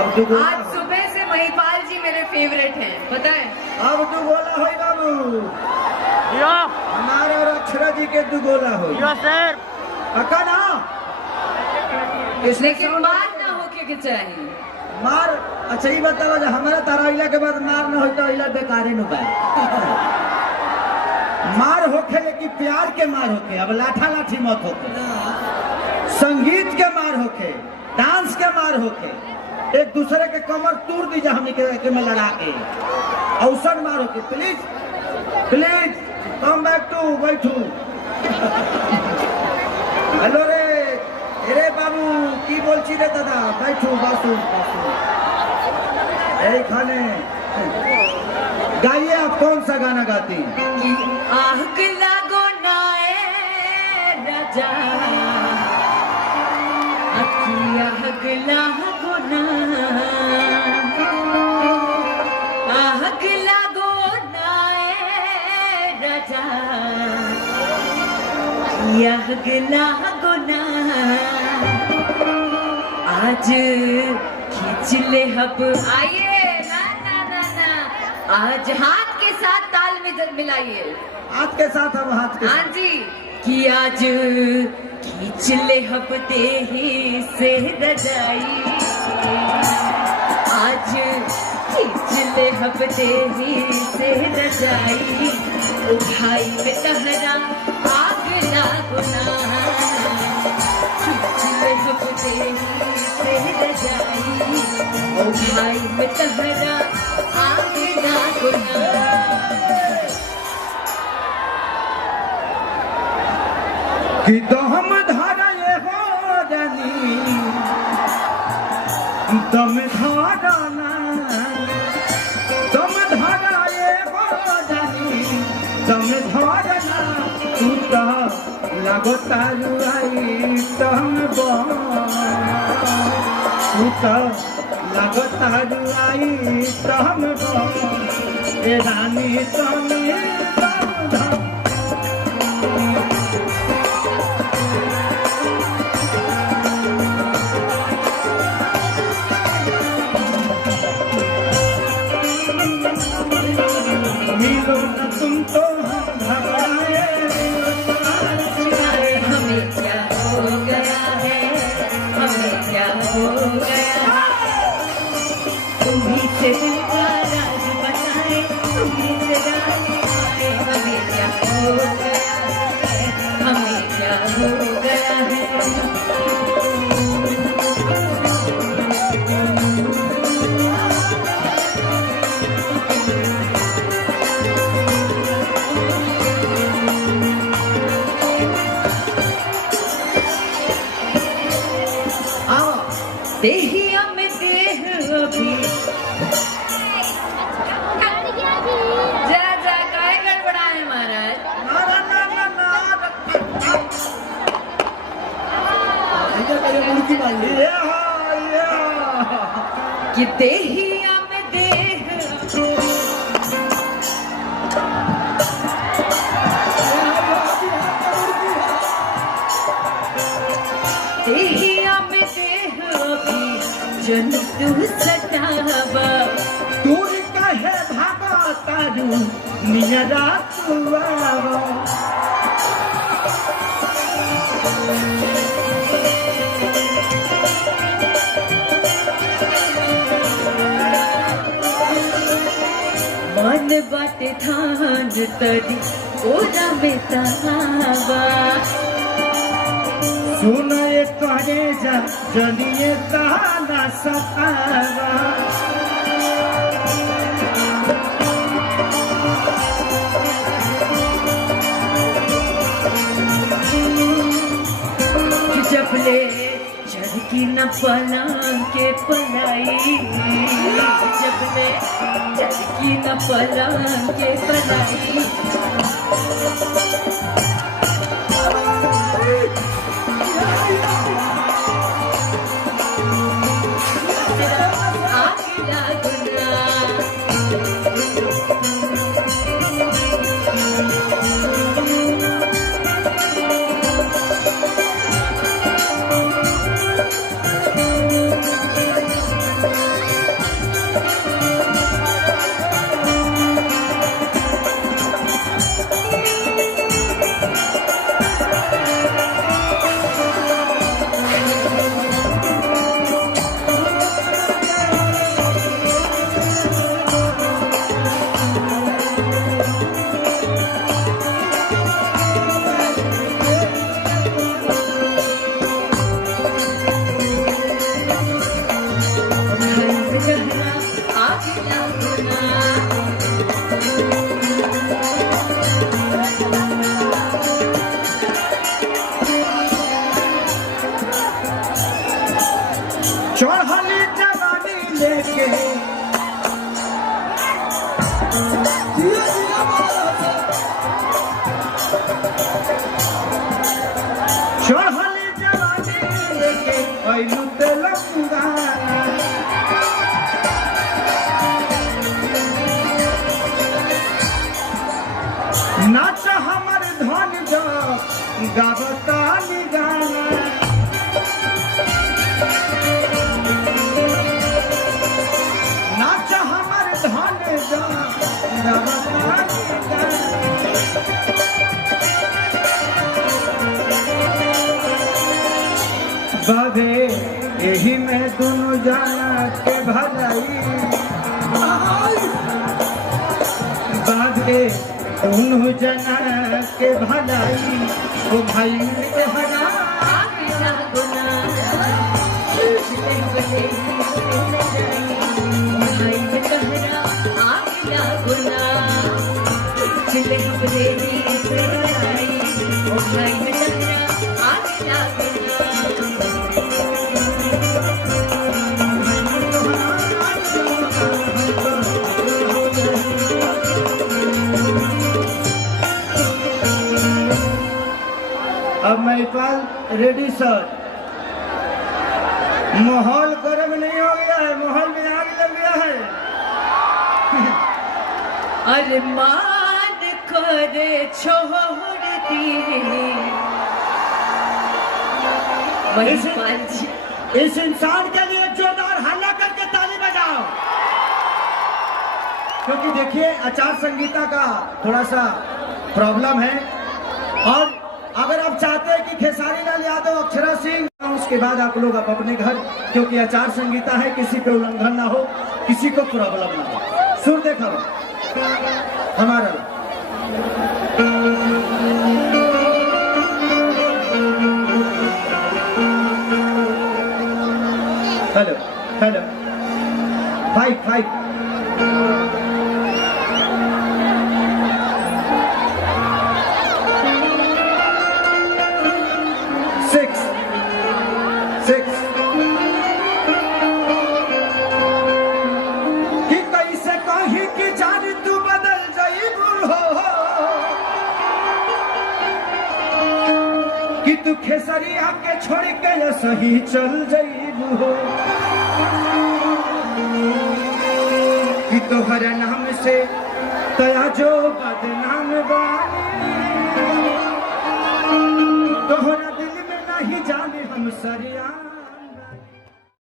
अब तू बोला आज सुबह से महिपाल जी मेरे फेवरेट हैं, पता है? अब तू बोला हो बाबू हमारे और अक्षरा जी के तू बोला हो सर पक्का ना लेकिन मार ना होके के चाहिए। मार अच्छा ही बताओ जो हमारा तारा इला के बाद मार ना हो तो इला बेकारे न बा मार होके लेकिन प्यार के मार होके अब लाठा लाठी मत होके संगीत के मार होके डांस के मार होके एक दूसरे के कमर तोड़ दीजिए हमने के में लड़ा के अवसर मार होके please please come back to बैठू हेलो रे अरे बाबू की बोलছি रे दादा बैठू बासु खाने गाइए आप कौन सा गाना गाती आग लागो नाए राजा अखिया आग लागो ना आग लागो नाए राजा अखिया आग लागो ना आज खींच ले हब आइए ना ना ना ना आज हाथ के साथ ताल में मिलाइए हाथ के साथ हम हाथ के हाँ जी कि आज खींच ले हब देही से रजाई आज खींच ले हब देही से रजाई उठाई में तहरा आग लागो ना खींच ले हब देही से रजाई उठाई में तहरा आग लागो ना कि दम धारा ये हो जानी दम धारा ना दम धारा ये हो जानी दम धारा ना तू तो लगो तारुआई तम तू तो लगो तारुआई तम ए रानी तमी तुम तो घबराए हमें क्या हो गया है हमें क्या हो गया तुम्ही से दिल का राज बताए तुम्ही से राज बताए हमें क्या हो गया है हमें क्या हो गया है देहिया में देह अभी जा जा काहे गड़बड़ाए महाराज कि देहिया में देह देहिया में देह अभी जन तू सतावा दूर कहे भागा तारू नियरा तुआवा मन बाटे थान तरी ओरा में तावा सुनाए करे जा जनिए ताना सतावा जब ले चरकी न पलंग के पलाई जब ले चरकी न पलंग के पलाई के जिया जिया बोलो चढ़ल जवानी लेके ऐलू तेलंगाना नाच हमर धन जो गावता गाना नाच हमर धन जो गावता गाना बाबे यही में दोनों जाना के भलाई बाबे दोनों जना के भलाई ओ भाई के हरा आगला गुना चिल्ले भाई में कहना आगला गुना चिल्ले से आई ओ भाई में कहना आगला अब महिपाल रेडी सर माहौल गर्म नहीं हो गया है माहौल में आग लग गया है अरमान करे छोड़ दिए महिपाल जी इस इंसान के लिए जोरदार हल्ला करके ताली बजाओ क्योंकि देखिए आचार संहिता का थोड़ा सा प्रॉब्लम है और अगर आप चाहते हैं कि खेसारी लाल यादव अक्षरा सिंह उसके बाद आप लोग आप अपने घर क्योंकि आचार संहिता है किसी पे उल्लंघन ना हो किसी को प्रॉब्लम ना हो सुर देखा हमारा हेलो हेलो 5 6 कि कैसे कही कि जान तू बदल जाइबू हो कि तू खेसरिया के छोड़ के सही चल जाइबू हो कि तोहर नाम से तया जो बदनाम बानी तोहरा दिल में नहीं जाने हम सरिया